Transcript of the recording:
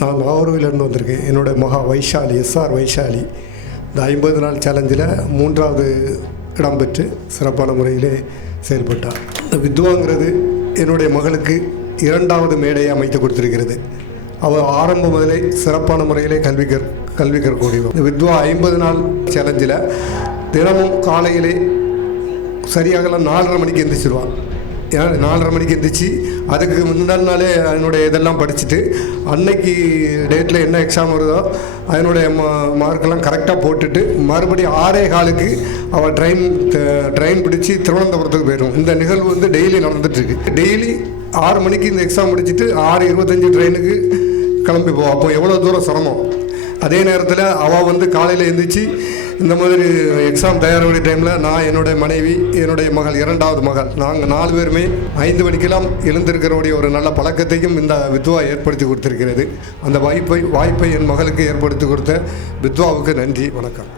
நான் நாகர்கோவிலிருந்து வந்திருக்கேன். என்னோடய மகா வைஷாலி, எஸ்ஆர் வைஷாலி இந்த 50 நாள் சேலஞ்சில் 3வது இடம் பெற்று சிறப்பான முறையிலே செயல்பட்டார். இந்த வித்வாங்கிறது என்னுடைய மகளுக்கு 2வது மேடையை அமைத்து கொடுத்திருக்கிறது. அவள் ஆரம்ப முதலே சிறப்பான முறையிலே கல்வி கற்கக்கூடியவள். இந்த வித்வா 50 நாள் சேலஞ்சில் தினமும் காலையிலே சரியாகலாம் 4:30 மணிக்கு எந்திரிச்சிடுவான். ஏன்னா 4:30 மணிக்கு எந்திரிச்சு அதுக்கு முன்னாடி நாளே அதனுடைய இதெல்லாம் படிச்சுட்டு அன்னைக்கு டேட்டில் என்ன எக்ஸாம் வருதோ அதனுடைய மார்க்கெல்லாம் கரெக்டாக போட்டுட்டு மறுபடியும் 6:15க்கு அவள் ட்ரெயின் பிடிச்சி திருவனந்தபுரத்துக்கு போயிடும். இந்த நிகழ்வு வந்து டெய்லி நடந்துகிட்ருக்கு. டெய்லி 6 மணிக்கு இந்த எக்ஸாம் முடிச்சுட்டு 6:25 ட்ரெயினுக்கு கிளம்பி போவோம். அப்போ எவ்வளோ தூரம் சிரமம். அதே நேரத்தில் அவள் வந்து காலையில் எழுந்திரிச்சு இந்த மாதிரி எக்ஸாம் தயாராகிற டைமில் நான், என்னுடைய மனைவி, என்னுடைய மகள் 2வது மகள், நாங்கள் 4 பேருமே 5 மணிக்கெல்லாம் எழுந்திருக்கிறவுடைய ஒரு நல்ல பழக்கத்தையும் இந்த வித்வா ஏற்படுத்தி கொடுத்திருக்கிறது. அந்த வாய்ப்பை என் மகளுக்கு ஏற்படுத்தி கொடுத்த வித்வாவுக்கு நன்றி, வணக்கம்.